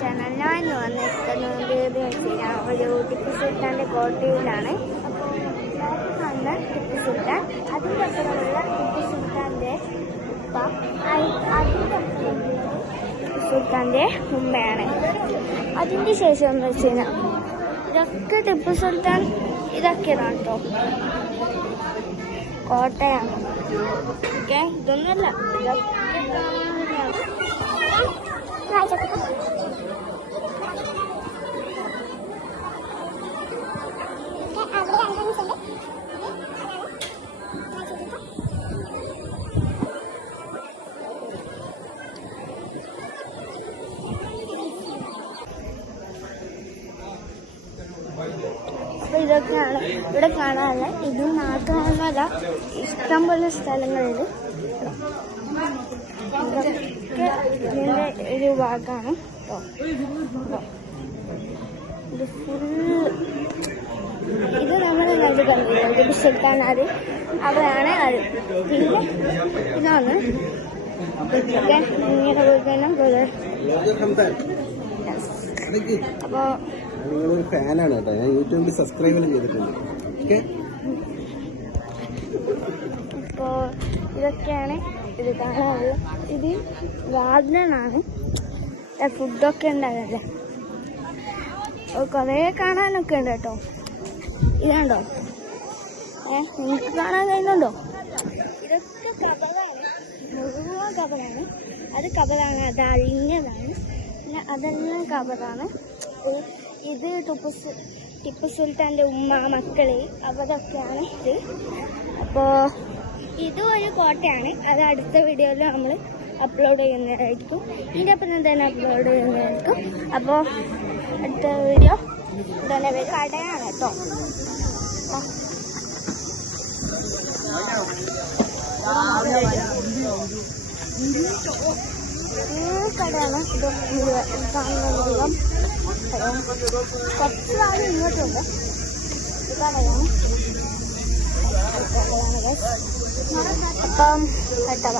Channel. ഞാൻ വന്നിരിക്കുന്നത് ഒരു ടിപ്പു സുൽത്താൻ്റെ കോട്ടയിലാണ്. അപ്പോൾ കാണുന്ന ടിപ്പു സുൽത്താൻ, അതിൻ്റെ അപ്പുറമുള്ള ടിപ്പു സുൽത്താൻ്റെ ടിപ്പു സുൽത്താൻ്റെ ഉമ്മയാണ്. അതിൻ്റെ ശേഷം എന്ന് വെച്ച് കഴിഞ്ഞാൽ ഇതൊക്കെ ടിപ്പു സുൽത്താൻ ഇതൊക്കെയാണ് കേട്ടോ, കോട്ടയാണ്. ഓക്കെ, ഇതൊന്നുമല്ല, ഇതൊക്കെ അപ്പോൾ ഇതൊക്കെയാണ് ഇവിടെ കാണാനുള്ള. ഇത് മാത്രമൊന്നുമല്ല, ഇഷ്ടംപോലെ സ്ഥലങ്ങളുണ്ട്. ഇതൊക്കെ ഇതിൻ്റെ ഒരു ഭാഗമാണ് കേട്ടോ. ഇത് ഫുള്ള് ഇത് നമ്മൾ കണ്ടു കണ്ടില്ല, ടിപ്പു സുൽത്താനാർ അവിടെയാണ് അത്. പിന്നെ ഇതാണ് ഇങ്ങനെ പോയി കഴിഞ്ഞാൽ അപ്പോൾ നിങ്ങളൊരു ഫാനാണ് കേട്ടോ. ഞാൻ യൂട്യൂബിൽ സബ്സ്ക്രൈബ് ചെയ്തിട്ടുണ്ട്. ഓക്കെ, അപ്പോൾ ഇതൊക്കെയാണ് ഇത് കാണാനുള്ളത്. ഇത് ഗാർഡനാണ്, ഫുഡൊക്കെ ഉണ്ടാകല്ലേ. കുറേ കാണാനൊക്കെ ഉണ്ട് കേട്ടോ. ഇതുണ്ടോ, നിങ്ങൾക്ക് കാണാൻ കഴിയുന്നുണ്ടോ? ഇതൊക്കെ കബറാണ്, മുഴുവൻ കബറാണ്. അത് കബറാണ്, അത് അഴിഞ്ഞതാണ്. പിന്നെ അതെല്ലാം കബറാണ്. ഇത് ടിപ്പു സുൽത്താൻ്റെ ഉമ്മ, മക്കള്, അവരൊക്കെയാണ് ഇത്. അപ്പോൾ ഇതും ഒരു കോട്ടയാണ്. അത് അടുത്ത വീഡിയോയിൽ നമ്മൾ അപ്ലോഡ് ചെയ്യുന്നതായിരിക്കും. ഇതിൻ്റെ ഒപ്പം തന്നെ അപ്ലോഡ് ചെയ്യുന്നതായിരിക്കും. അപ്പോൾ അടുത്ത വീഡിയോ ഇതന്നെ കടയാണ് കേട്ടോ. കടയാണ് ഇത് കാണുന്ന. കുറച്ച് നാൾ ഇങ്ങോട്ടുണ്ട്. ഇത് കടയാണ്. അപ്പം കേട്ടോ.